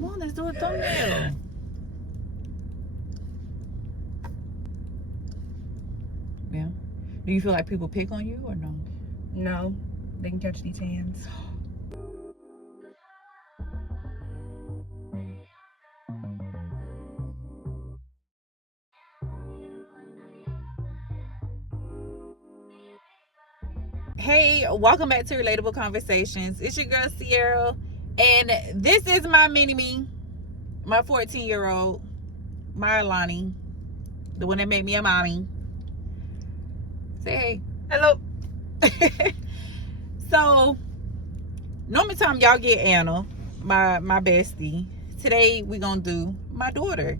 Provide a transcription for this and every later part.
Come on, let's do a thumbnail. Yeah. Do you feel like people pick on you or no? No, they can catch these hands. Hey, welcome back to Relatable Conversations. It's your girl Sierra, and this is my mini-me, my 14-year-old, my Alani, the one that made me a mommy. Say hey. Hello. So, normally time y'all get Anna, my bestie. Today we gonna do my daughter.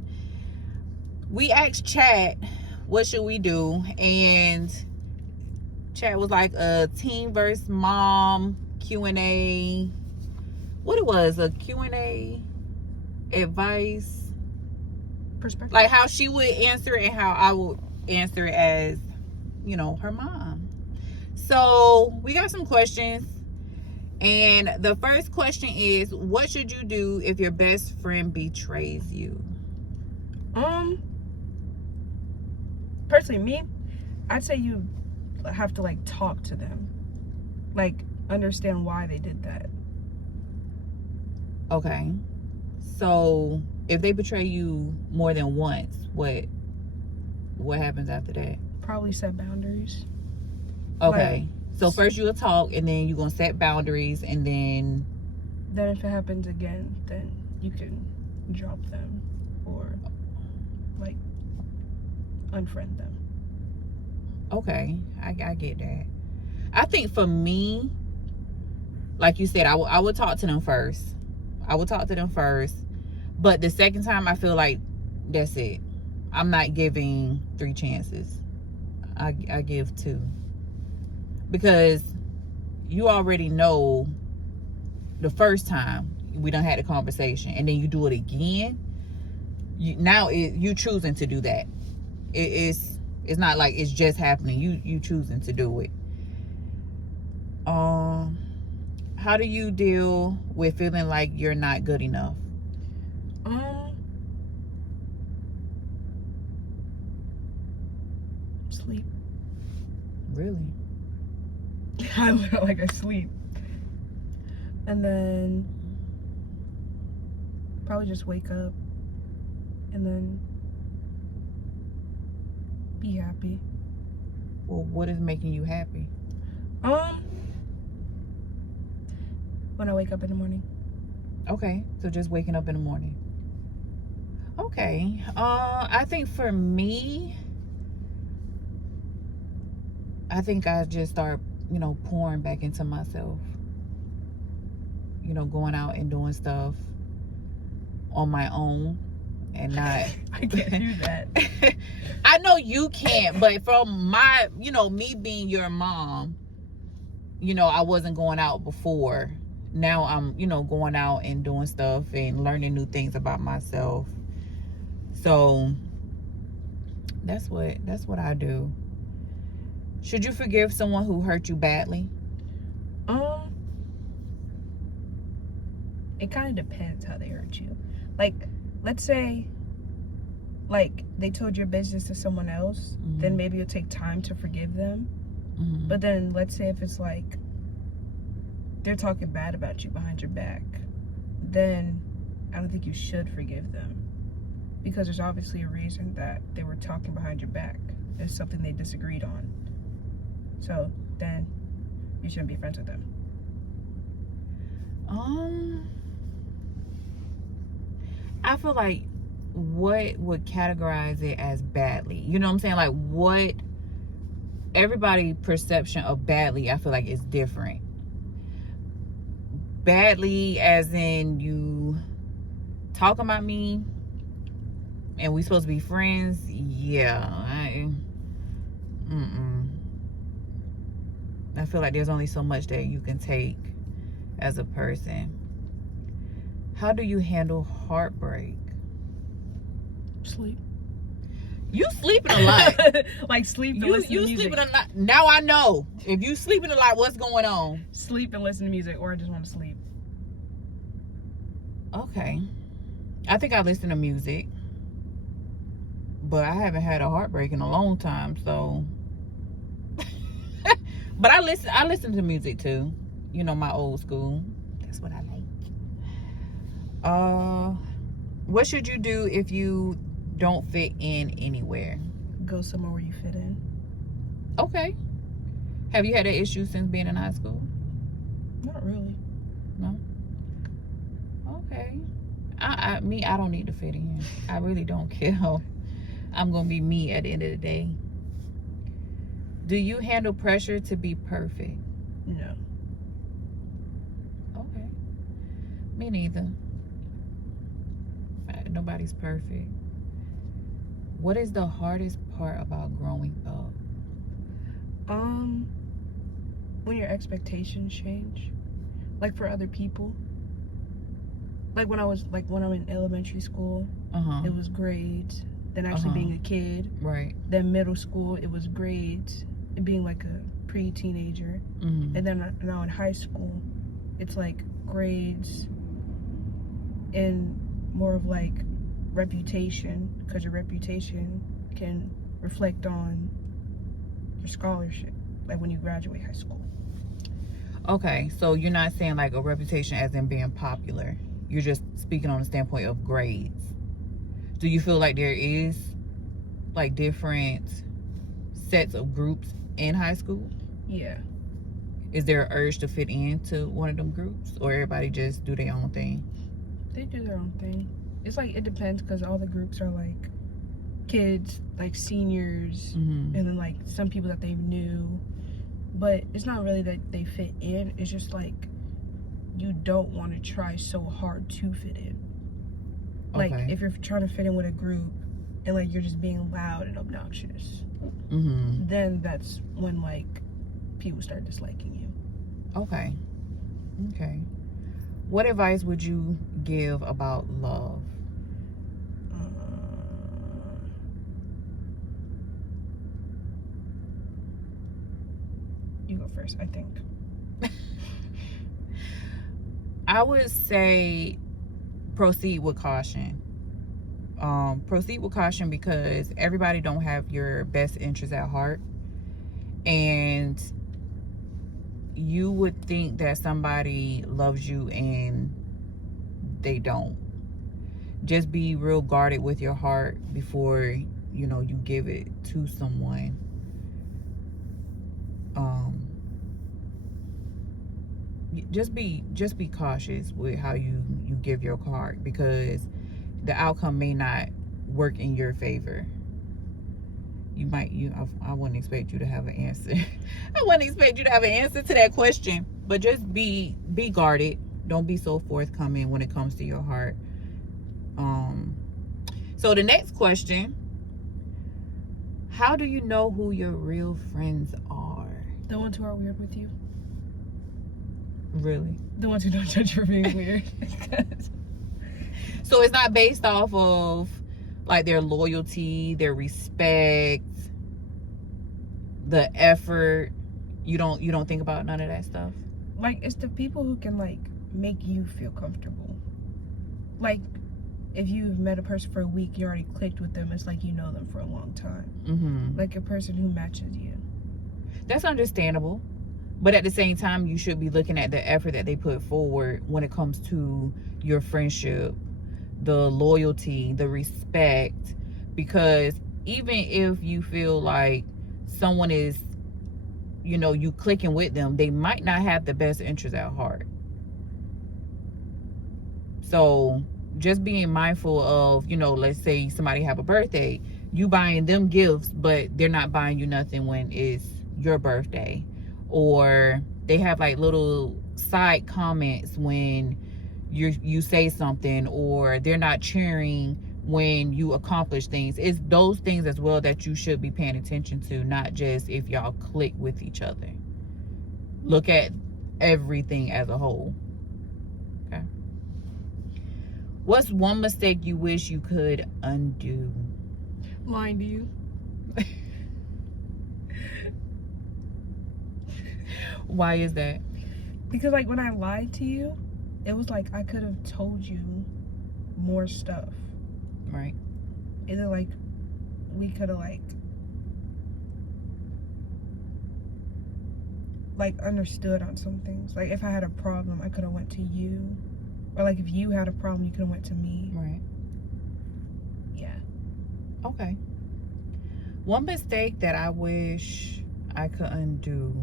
We asked chat, what should we do? And chat was like a teen versus mom Q&A. What it was, a Q&A advice Perspective. like how she would answer it and how I would answer it as, you know, her mom. So we got some questions, and the first question is, what should you do if your best friend betrays you? Personally, me, I'd say you have to like talk to them, like understand why they did that. Okay, so if they betray you more than once, what happens after that? Probably set boundaries. Okay, so first you'll talk, and then you're gonna set boundaries, and then if it happens again, then you can drop them or like unfriend them. okay, I get that. I think for me, like you said, I would talk to them first. But the second time, I feel like that's it. I'm not giving 3 chances. I give 2. Because you already know the first time we done had a conversation, and then you do it again. You choosing to do that. It's not like it's just happening. You choosing to do it. How do you deal with feeling like you're not good enough? Sleep. Really? I look like I sleep. And then probably just wake up and then be happy. Well, what is making you happy? When I wake up in the morning. Okay, so just waking up in the morning. Okay. I think for me, I think I just start, pouring back into myself. Going out and doing stuff on my own and not. I can't do that. I know you can't, but from my, me being your mom, I wasn't going out before. Now I'm, going out and doing stuff and learning new things about myself. So that's what I do. Should you forgive someone who hurt you badly? It kind of depends how they hurt you. Like, let's say, like, they told your business to someone else, mm-hmm. then maybe it'll take time to forgive them. Mm-hmm. But then let's say if it's like they're talking bad about you behind your back, then I don't think you should forgive them, because there's obviously a reason that they were talking behind your back. It's something they disagreed on. So then you shouldn't be friends with them. I feel like what would categorize it as badly? You know what I'm saying? Like, what everybody's perception of badly, I feel like is different. Badly as in you talking about me and we supposed to be friends. Yeah. I feel like there's only so much that you can take as a person. How do you handle heartbreak? Sleep. You sleeping a lot. Like sleep and You listen to music. sleeping a lot. Now I know. If you sleeping a lot, what's going on? Sleep and listen to music, or I just want to sleep. Okay. I think I listen to music, but I haven't had a heartbreak in a long time, so. But I listen to music too. You know, my old school. That's what I like. What should you do if you don't fit in anywhere? Go somewhere where you fit in. Okay. Have you had that issue since being in high school? Not really. No. Okay. I don't need to fit in. I really don't care. I'm gonna be me at the end of the day. Do you handle pressure to be perfect? No. Okay. Me neither. Nobody's perfect. What is the hardest part about growing up? When your expectations change, like for other people. Like when I'm in elementary school, it was grades. Then actually being a kid. Right. Then middle school, it was grades. And being like a pre-teenager. And then now in high school, it's like grades and more of like reputation, because your reputation can reflect on your scholarship, like when you graduate high school. Okay, so you're not saying like a reputation as in being popular. You're just speaking on the standpoint of grades. Do you feel like there is like different sets of groups in high school? Yeah. Is there an urge to fit into one of them groups, or everybody just do their own thing? They do their own thing. It's like, it depends, because all the groups are like kids, like seniors, and then like some people that they knew. But it's not really that they fit in. It's just like you don't want to try so hard to fit in. Like if you're trying to fit in with a group and like you're just being loud and obnoxious, then that's when like people start disliking you. Okay. What advice would you give about love? You go first, I think. I would say proceed with caution. Proceed with caution because everybody don't have your best interests at heart. And you would think that somebody loves you and they don't. Just be real guarded with your heart before, you know, you give it to someone. Just be cautious with how you give your heart, because the outcome may not work in your favor. I wouldn't expect you to have an answer. I wouldn't expect you to have an answer to that question, but just be guarded. Don't be so forthcoming when it comes to your heart. So the next question: how do you know who your real friends are? The ones who are weird with you. Really? The ones who don't judge you for being weird. So it's not based off of like their loyalty, their respect, the effort. You don't think about none of that stuff? Like, it's the people who can like make you feel comfortable. Like, if you've met a person for a week, you already clicked with them. It's like you know them for a long time. Like a person who matches you. That's understandable. But at the same time, you should be looking at the effort that they put forward when it comes to your friendship, the loyalty, the respect. Because even if you feel like someone is, you know, you clicking with them, they might not have the best interest at heart. So just being mindful of, you know, let's say somebody have a birthday, you buying them gifts, but they're not buying you nothing when it's your birthday. Or they have like little side comments when you say something, or they're not cheering when you accomplish things. It's those things as well that you should be paying attention to, not just if y'all click with each other. Look at everything as a whole. Okay. What's one mistake you wish you could undo? Lying to you. Why is that? Because like when I lied to you, it was like I could have told you more stuff. Right. Either like we could have like understood on some things. Like if I had a problem, I could have went to you, or like if you had a problem, you could have went to me. Right. Yeah. Okay. One mistake that I wish I could undo.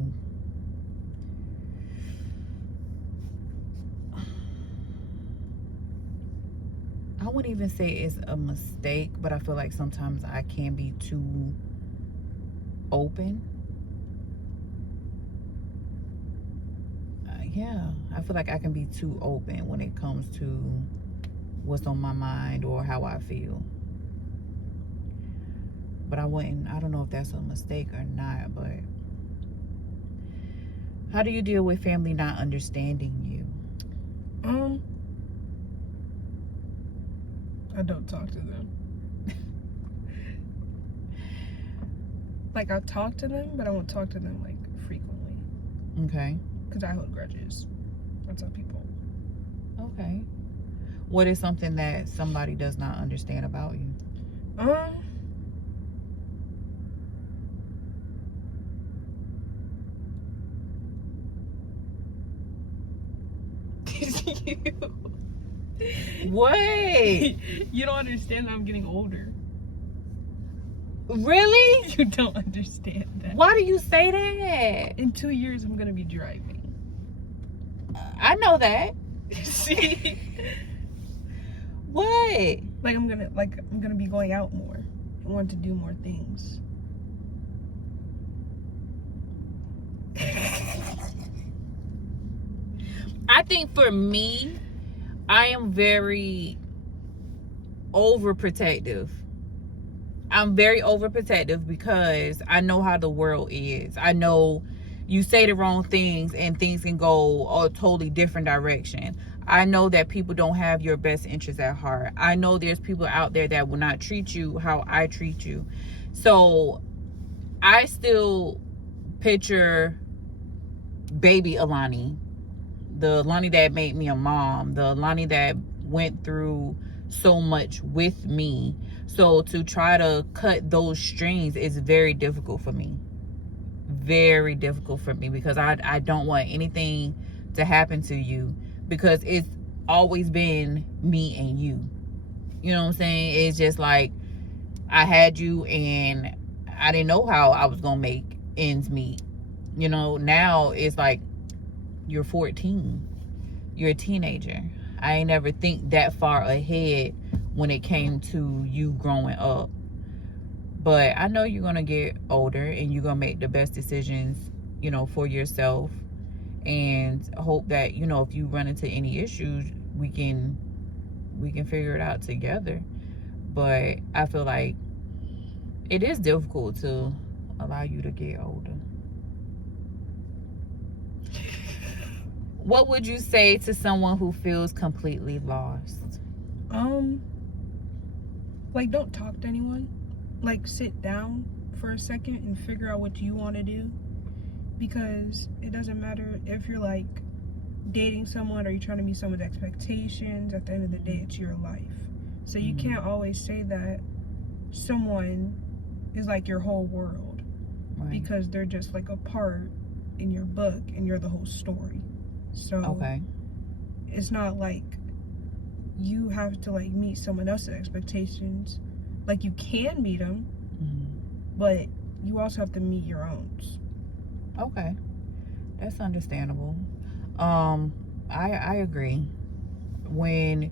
I wouldn't even say it's a mistake, but I feel like sometimes I can be too open. Yeah, I feel like I can be too open when it comes to what's on my mind or how I feel. But I don't know if that's a mistake or not, but how do you deal with family not understanding you? I don't talk to them. Like, I'll talk to them, but I won't talk to them, like, frequently. Okay. Because I hold grudges. That's how people. Okay. What is something that somebody does not understand about you? What? You don't understand that I'm getting older. Really? You don't understand that. Why do you say that? In 2 years, I'm gonna be driving. I know that. See? What? Like I'm gonna be going out more and want to do more things. I think for me, I am very overprotective. I'm very overprotective because I know how the world is. I know you say the wrong things and things can go a totally different direction. I know that people don't have your best interests at heart. I know there's people out there that will not treat you how I treat you. So I still picture baby Alani, the Alani that made me a mom, the Alani that went through so much with me. So to try to cut those strings is very difficult for me. Very difficult for me because I don't want anything to happen to you because it's always been me and you. You know what I'm saying? It's just like I had you and I didn't know how I was gonna make ends meet. You know, now it's like you're 14. You're a teenager. I ain't never think that far ahead when it came to you growing up. But I know you're gonna get older and you're gonna make the best decisions, you know, for yourself, and hope that, you know, if you run into any issues, we can figure it out together. But I feel like it is difficult to allow you to get older. What would you say to someone who feels completely lost? Like, don't talk to anyone. Like, sit down for a second and figure out what you want to do. Because it doesn't matter if you're, like, dating someone or you're trying to meet someone's expectations. At the end of the day, it's your life. So you can't always say that someone is, like, your whole world. Right. Because they're just, like, a part in your book and you're the whole story. So okay. It's not like you have to like meet someone else's expectations. Like you can meet them, but you also have to meet your own. Okay, that's understandable. I agree. When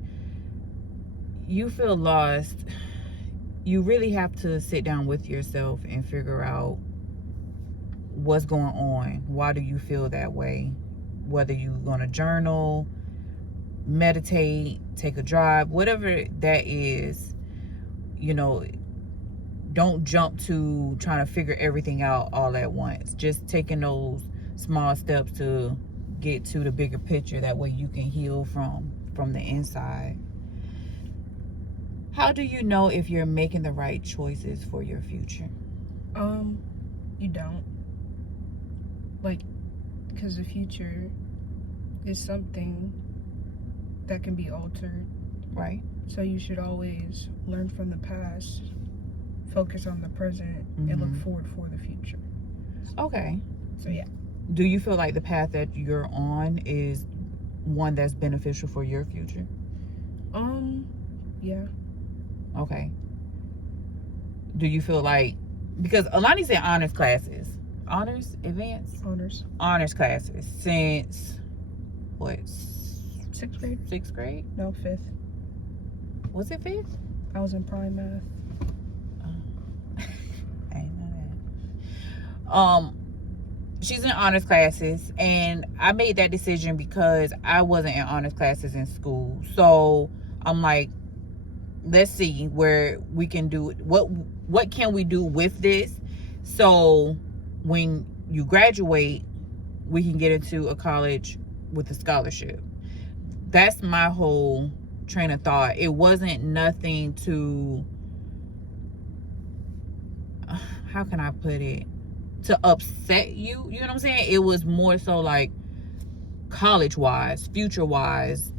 you feel lost, you really have to sit down with yourself and figure out what's going on. Why do you feel that way? Whether you're gonna journal, meditate, take a drive, whatever that is, you know, don't jump to trying to figure everything out all at once. Just taking those small steps to get to the bigger picture. That way you can heal from the inside. How do you know if you're making the right choices for your future? You don't. Like, because the future is something that can be altered Right. So you should always learn from the past, focus on the present, and look forward for the future. Okay. So yeah. Do you feel like the path that you're on is one that's beneficial for your future? Yeah. Okay. Do you feel like, because Alani's in honors classes, honors classes since what? 6th grade? 6th grade? No, 5th. Was it 5th? I was in prime math. I didn't know that. She's in honors classes, and I made that decision because I wasn't in honors classes in school. So I'm like, let's see where we can do it. What can we do with this, so when you graduate, we can get into a college with a scholarship. That's my whole train of thought. It wasn't nothing to, how can I put it, to upset you. You know what I'm saying? It was more so like college wise, future wise,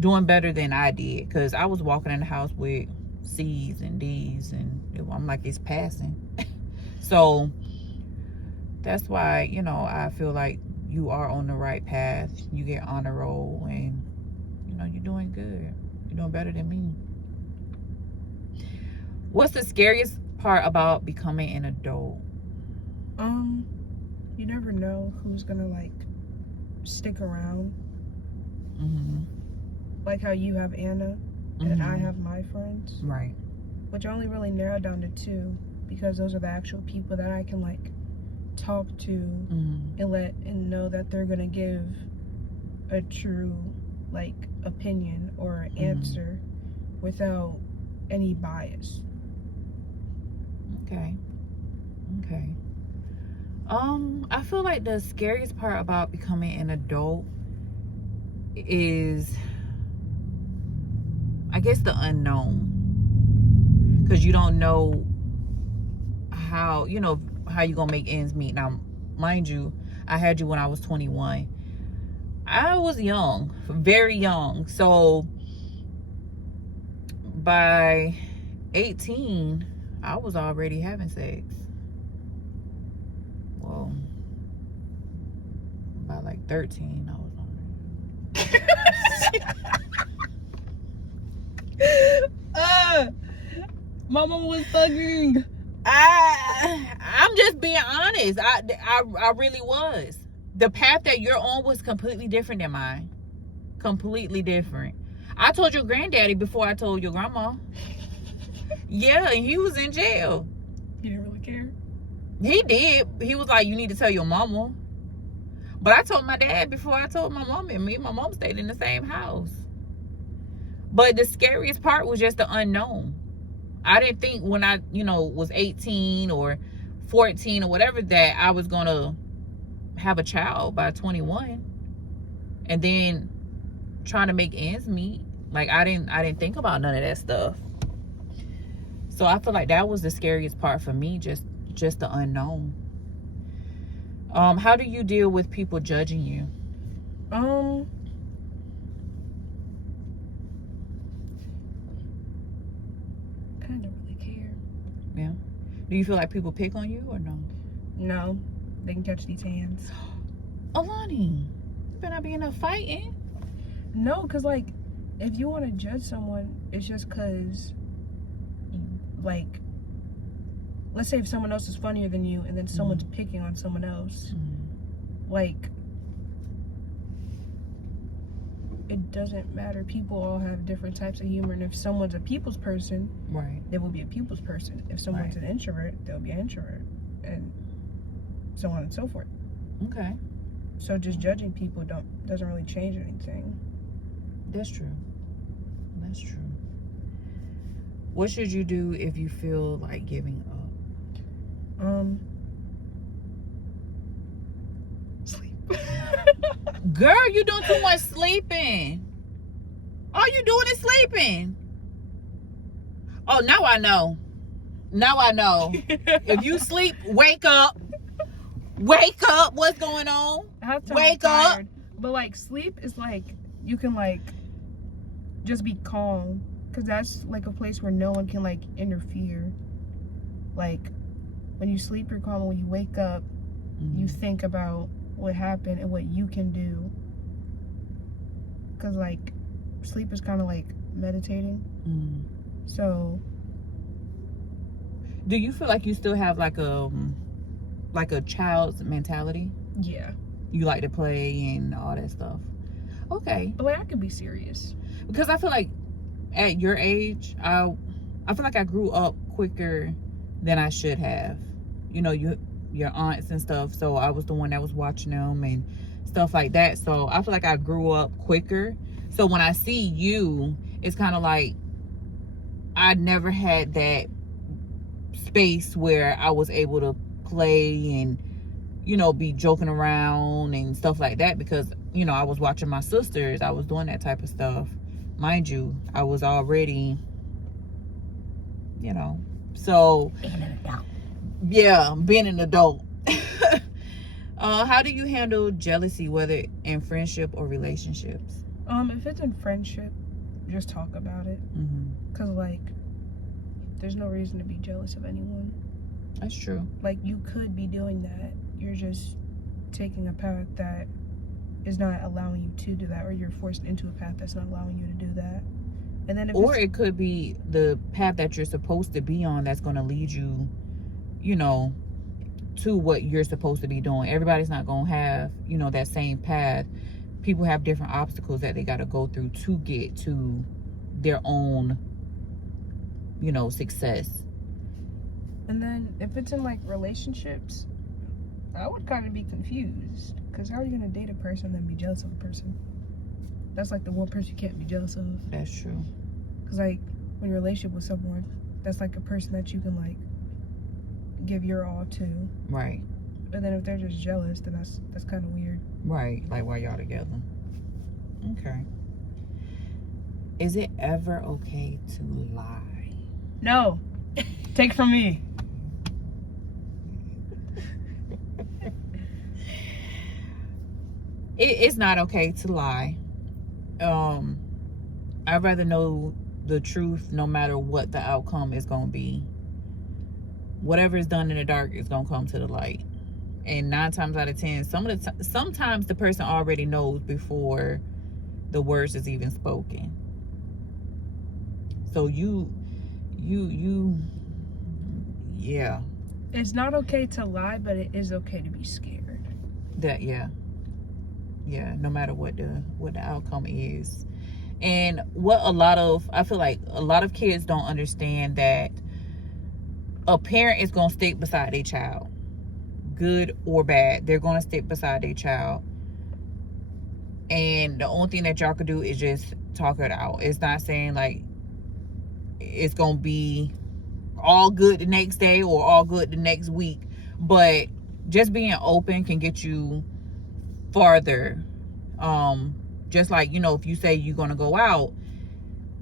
doing better than I did, because I was walking in the house with C's and D's, and I'm like, it's passing. So that's why, you know, I feel like you are on the right path. You get honor roll, and you know, you're doing good. You're doing better than me. What's the scariest part about becoming an adult? You never know who's gonna like stick around. Like how you have Anna and I have my friends. Right. Which I only really narrowed down to 2, because those are the actual people that I can like talk to and know that they're gonna give a true like opinion or answer without any bias. Okay. I feel like the scariest part about becoming an adult is, I guess, the unknown. Because you don't know how you're gonna make ends meet. Now, mind you, I had you when I was 21. I was young, very young. So by 18, I was already having sex. Well, by like 13, I was already. My mama was fucking. I'm just being honest. I really was. The path that you're on was completely different than mine. Completely different. I told your granddaddy before I told your grandma. Yeah, and he was in jail. He didn't really care. He did. He was like, you need to tell your mama. But I told my dad before I told my mom, and me and my mom stayed in the same house. But the scariest part was just the unknown. I didn't think when I, was 18 or 14 or whatever that I was going to have a child by 21. And then trying to make ends meet. Like, I didn't think about none of that stuff. So I feel like that was the scariest part for me, just the unknown. How do you deal with people judging you? Kind of really care. Yeah. Do you feel like people pick on you or no? No, they can catch these hands. Alani, you better not be in a fighting. No, because like, if you want to judge someone, it's just because, like, let's say if someone else is funnier than you and then someone's picking on someone else, like, it doesn't matter. People all have different types of humor, and if someone's a people's person, right, they will be a people's person. If someone's an introvert, they'll be an introvert, and so on and so forth. Okay. So just judging people doesn't really change anything. That's true. What should you do if you feel like giving up? Sleep. Girl, you doing too much sleeping. All you doing is sleeping. Oh, now I know. If you sleep, wake up. What's going on? Wake up. But like, sleep is like, you can like just be calm, because that's like a place where no one can like interfere. Like when you sleep you're calm, when you wake up you think about what happened and what you can do, because like sleep is kind of like meditating. So do you feel like you still have like a child's mentality? Yeah. You like to play and all that stuff? Okay. But like I could be serious. Because I feel like at your age, I feel like I grew up quicker than I should have. You know, your aunts and stuff. So I was the one that was watching them and stuff like that. So I feel like I grew up quicker. So when I see you, it's kind of like I never had that space where I was able to play and, you know, be joking around and stuff like that, because, you know, I was watching my sisters. I was doing that type of stuff. Mind you, I was already, you know, so Being an adult. yeah, being an adult. How do you handle jealousy, whether in friendship or relationships? If it's in friendship, just talk about it. Cause like, there's no reason to be jealous of anyone. That's true. Like you could be doing that. You're just taking a path that is not allowing you to do that, or you're forced into a path that's not allowing you to do that. And then or it could be the path that you're supposed to be on that's going to lead you, you know, to what you're supposed to be doing. Everybody's not going to have, you know, that same path. People have different obstacles that they got to go through to get to their own, you know, success. And then if it's in like relationships, I would kind of be confused, because how are you going to date a person and then be jealous of a person? That's like the one person you can't be jealous of. That's true. Because like when you're in a relationship with someone, that's like a person that you can like give your all to. Right. And then if they're just jealous, then that's kind of weird. Right. Like, why y'all together? Okay. Is it ever okay to lie? No. Take from me. It's not okay to lie. I'd rather know the truth no matter what the outcome is going to be. Whatever is done in the dark is going to come to the light. And 9 times out of 10, sometimes the person already knows before the words is even spoken. So you yeah. It's not okay to lie, but it is okay to be scared. That yeah, no matter what the outcome is. And what I feel like a lot of kids don't understand, that a parent is going to stick beside their child, good or bad. They're going to stick beside their child, and the only thing that y'all could do is just talk it out. It's not saying like it's going to be all good the next day or all good the next week, but just being open can get you farther. Just like, you know, if you say you're going to go out,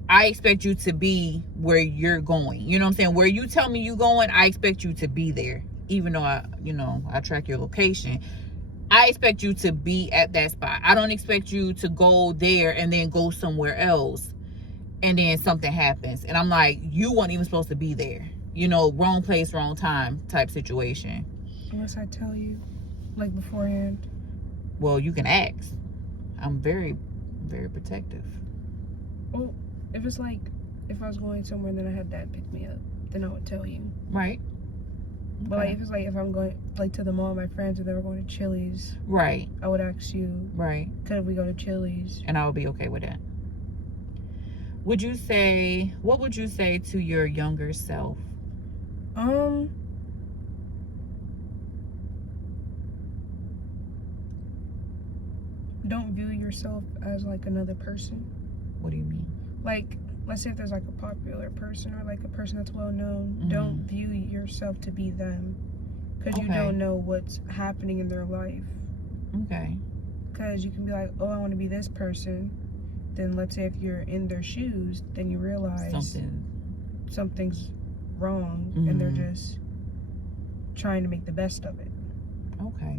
I expect you to be where you're going. You know what I'm saying? Where you tell me you're going, I expect you to be there. Even though I track your location, I expect you to be at that spot. I don't expect you to go there and then go somewhere else and then something happens and I'm like, you weren't even supposed to be there. You know, wrong place, wrong time type situation. Unless I tell you, like, beforehand. Well, you can ask. I'm very, very protective. Well, if it's like, if I was going somewhere and then I had Dad pick me up, then I would tell you. Right. But like, if it's like, if I'm going like to the mall with my friends and they were going to Chili's, right, I would ask you, right, could we go to Chili's? And I would be okay with that. What would you say to your younger self? Don't view yourself as like another person. What do you mean? Like, let's say if there's like a popular person or like a person that's well known, don't view yourself to be them, because you don't know what's happening in their life. Okay. Because you can be like, oh, I want to be this person. Then let's say if you're in their shoes, then you realize something's wrong, and they're just trying to make the best of it. Okay.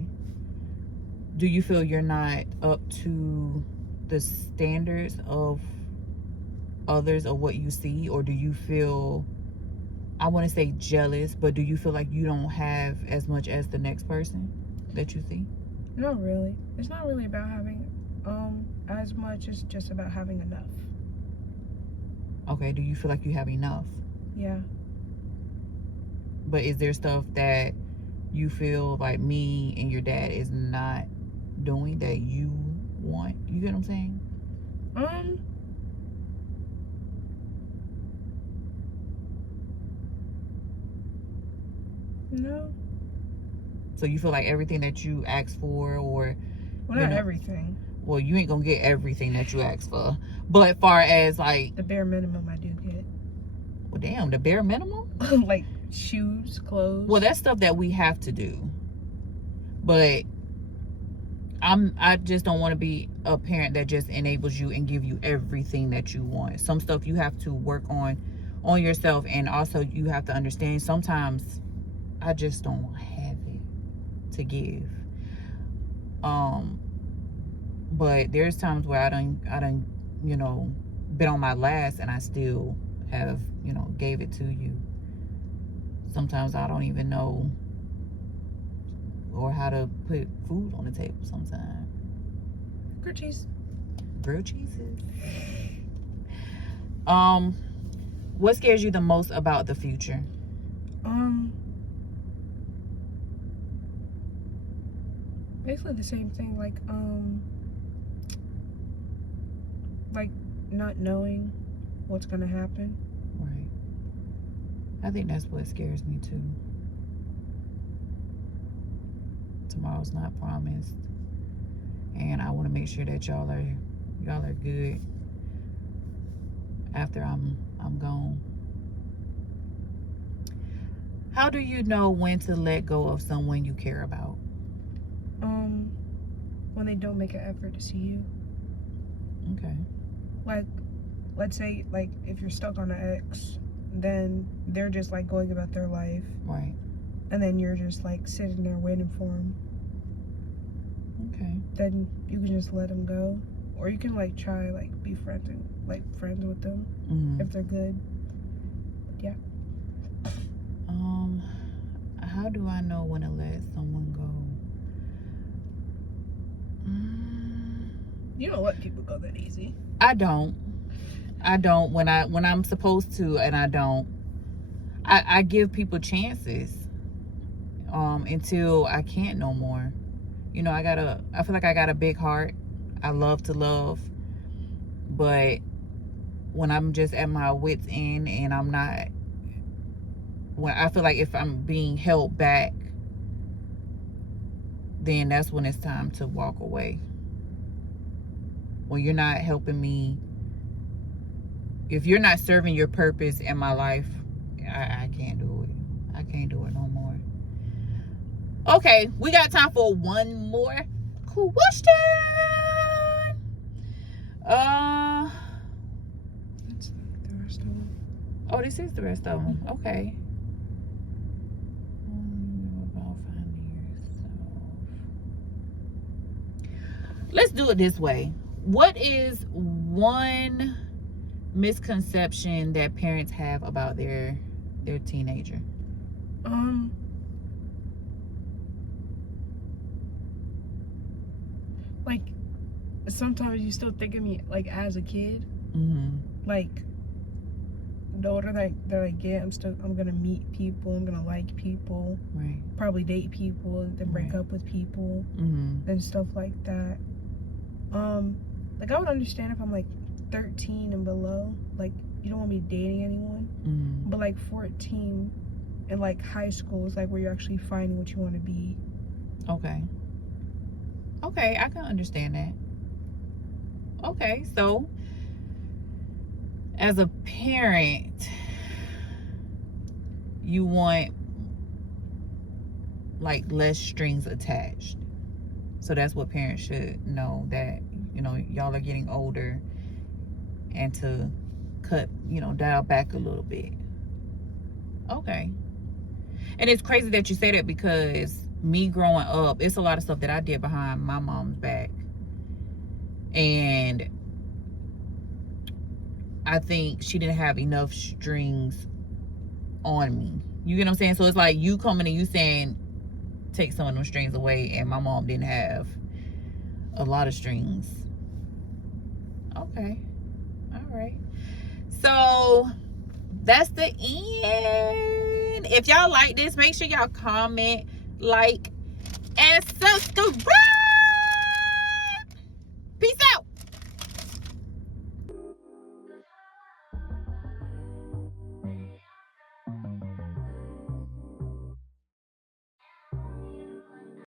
Do you feel you're not up to the standards of others or what you see? Or do you feel, I want to say jealous, but do you feel like you don't have as much as the next person that you see? Not really. It's not really about having as much. It's just about having enough. Okay, do you feel like you have enough? Yeah. But is there stuff that you feel like me and your dad is not doing that you want? You get what I'm saying? No. So you feel like everything that you ask for, or Well, not everything. Well, you ain't gonna get everything that you ask for, but far as like the bare minimum, I do get. Well, damn, the bare minimum. Like shoes, clothes. Well, that's stuff that we have to do, but I just don't want to be a parent that just enables you and give you everything that you want. Some stuff you have to work on yourself, and also you have to understand sometimes I just don't have it to give. But there's times where I done, been on my last and I still have, gave it to you. Sometimes I don't even know or how to put food on the table sometimes. Grilled cheese. Grilled cheeses. What scares you the most about the future? Basically the same thing, like not knowing what's gonna happen. Right. I think that's what scares me too. Tomorrow's not promised, and I want to make sure that y'all are good after I'm gone. How do you know when to let go of someone you care about? When they don't make an effort to see you. Okay. Like, let's say, like, if you're stuck on an ex, then they're just, like, going about their life. Right. And then you're just, like, sitting there waiting for them. Okay. Then you can just let them go. Or you can, like, try, like, be friends with them. Mm-hmm. If they're good. Yeah. How do I know when to let someone go? You don't let people go that easy. I don't when I'm supposed to, and I don't. I give people chances until I can't no more. I feel like I got a big heart. I love to love, but when I'm just at my wit's end and I'm not, when I feel like if I'm being held back, then that's when it's time to walk away. When you're not helping me, if you're not serving your purpose in my life, I can't do it. I can't do it no more. Okay, we got time for one more question. That's the rest of them. Oh, this is the rest of them. Okay. About 5 years. Let's do it this way. What is one misconception that parents have about their teenager? Like, sometimes you still think of me like as a kid. Mm-hmm. Like, the older that I get, I'm gonna meet people, I'm gonna like people, Right. probably date people, and then break Right. up with people, Mm-hmm. and stuff like that. Like, I would understand if I'm like 13 and below, like, you don't want me dating anyone. Mm-hmm. But like 14 and like high school is like where you're actually finding what you want to be. Okay, I can understand that. Okay, so as a parent, you want like less strings attached. So that's what parents should know, that y'all are getting older, and to cut, dial back a little bit. Okay. And it's crazy that you say that, because me growing up, it's a lot of stuff that I did behind my mom's back, and I think she didn't have enough strings on me. You get what I'm saying? So it's like you coming and you saying take some of them strings away, and my mom didn't have a lot of strings. Okay. All right. So that's the end. If y'all like this, make sure y'all comment, like, and subscribe.